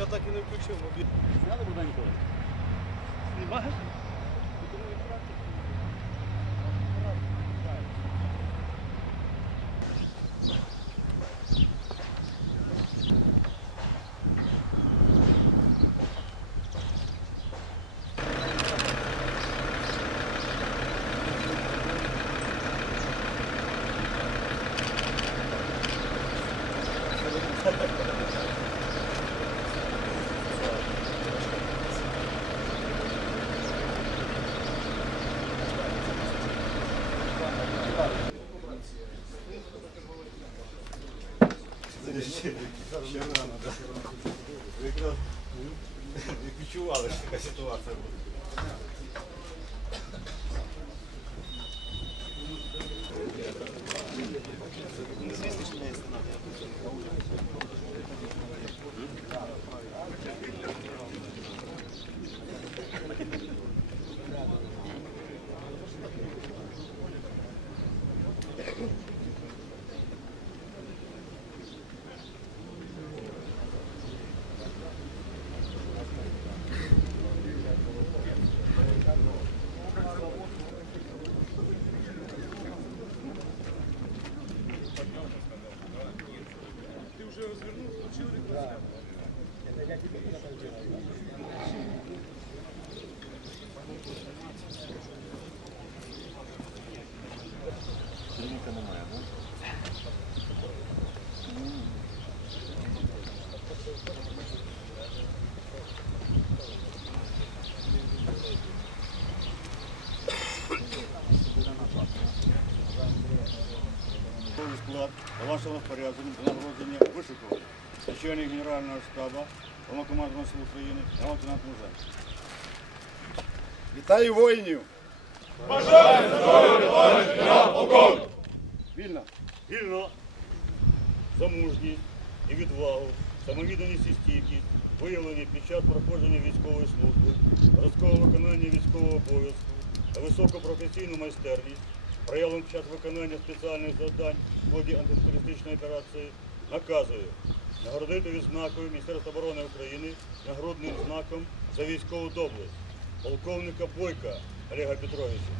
я так і не включив мобіль. Зняли буденько? Знімаєш? Ще рано, так. Якраз відчували, що така ситуація буде. Особовий склад до вашого розпорядження. Начальник Генерального штабу, Головнокомандування Сил України, лейтенант Мужа. Вітаю воїнів! Бажаю здоров'я, Вільно! Вільно! За мужність і відвагу, самовідданість і стійкість, виявлені під час проходження військової служби, розкового виконання військового обов'язку та високу професійну майстерність, проявлено під час виконання спеціальних завдань в ході антитерористичної операції, наказую нагородити відзнакою Міністерства оборони України нагородним знаком за військову доблесть полковника Бойка Олега Петровича,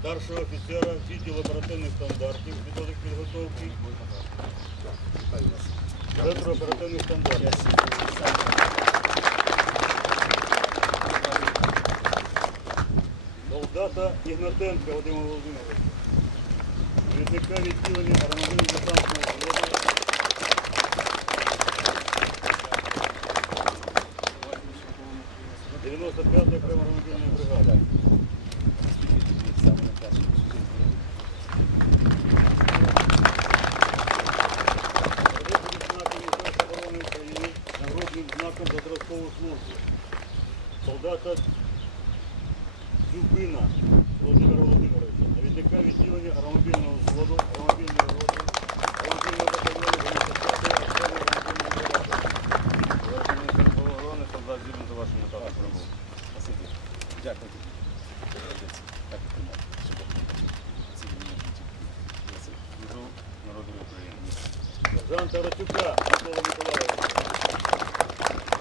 старшого офіцера відділу оперативних стандартів методик підготовки Центру оперативних стандартів. Солдата Ігнатенка Вадима Володимировича, керівника відділення арматурно-десантного 5-ї знаком подросткової служби. Солдата Дюбина Володимира Володимировича, навідника відділення аромобільного взводу, аромобільної роти, аромобільного Дякую. Так тримати. Щоб ці Служу народу України. Сержанта Росюка Микола Миколаївича.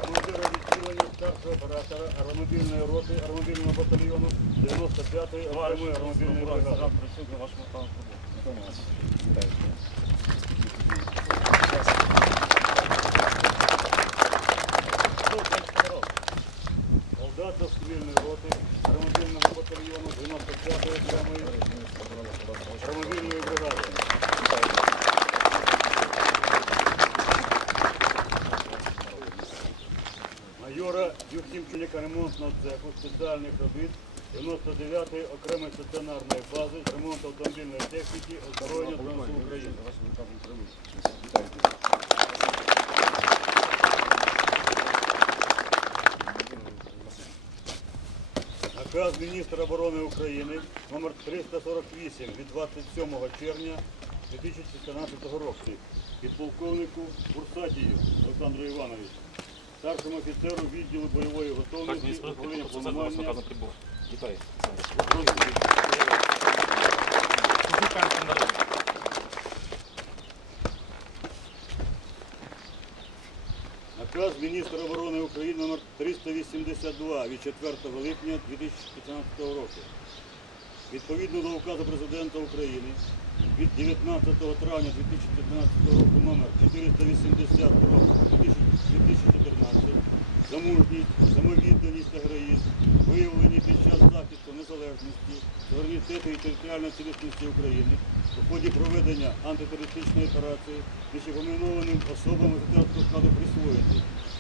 Командира відділення старшого оператора аеромобільної роти аеромобільного батальйону 95-ї окремої аеромобільної бригади. Вітаю. Солдата цивільної роти аеромобільного батальйону 95-ї окремої аеромобільної бригади. Юхімченка ремонтного цеху спеціальних робіт 99-ї окремої стаціонарної бази ремонту автомобільної техніки озброєння Збройних України. Наказ міністра оборони України номер 348 від 27 червня 2014 року підполковнику Бурсатію Олександру Івановичу, старшому офіцеру відділу бойової готовності управління планування Вітаю. Наказ міністра оборони України номер 382 від 4 липня 2015 року. Відповідно до указу президента України від 19 травня 2014 року номер 480 року 2014 за мужність, самовідданість героїзм, виявлені під час захисту незалежності, суверенітету і територіальної цілісності України у ході проведення антитерористичної операції між помінованим особам офіцерського складу присвоїти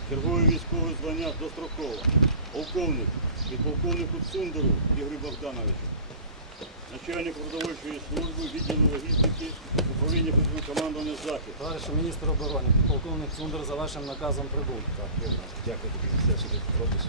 чергове військове звання достроково, полковник від полковнику Цундеру Ігорю Богдановичу, начальник продовольчої служби, відділу логістики, управління командування захід. Товариш міністр оборони, полковник Цундер за вашим наказом прибув. Так. Дякую тобі ти робиш.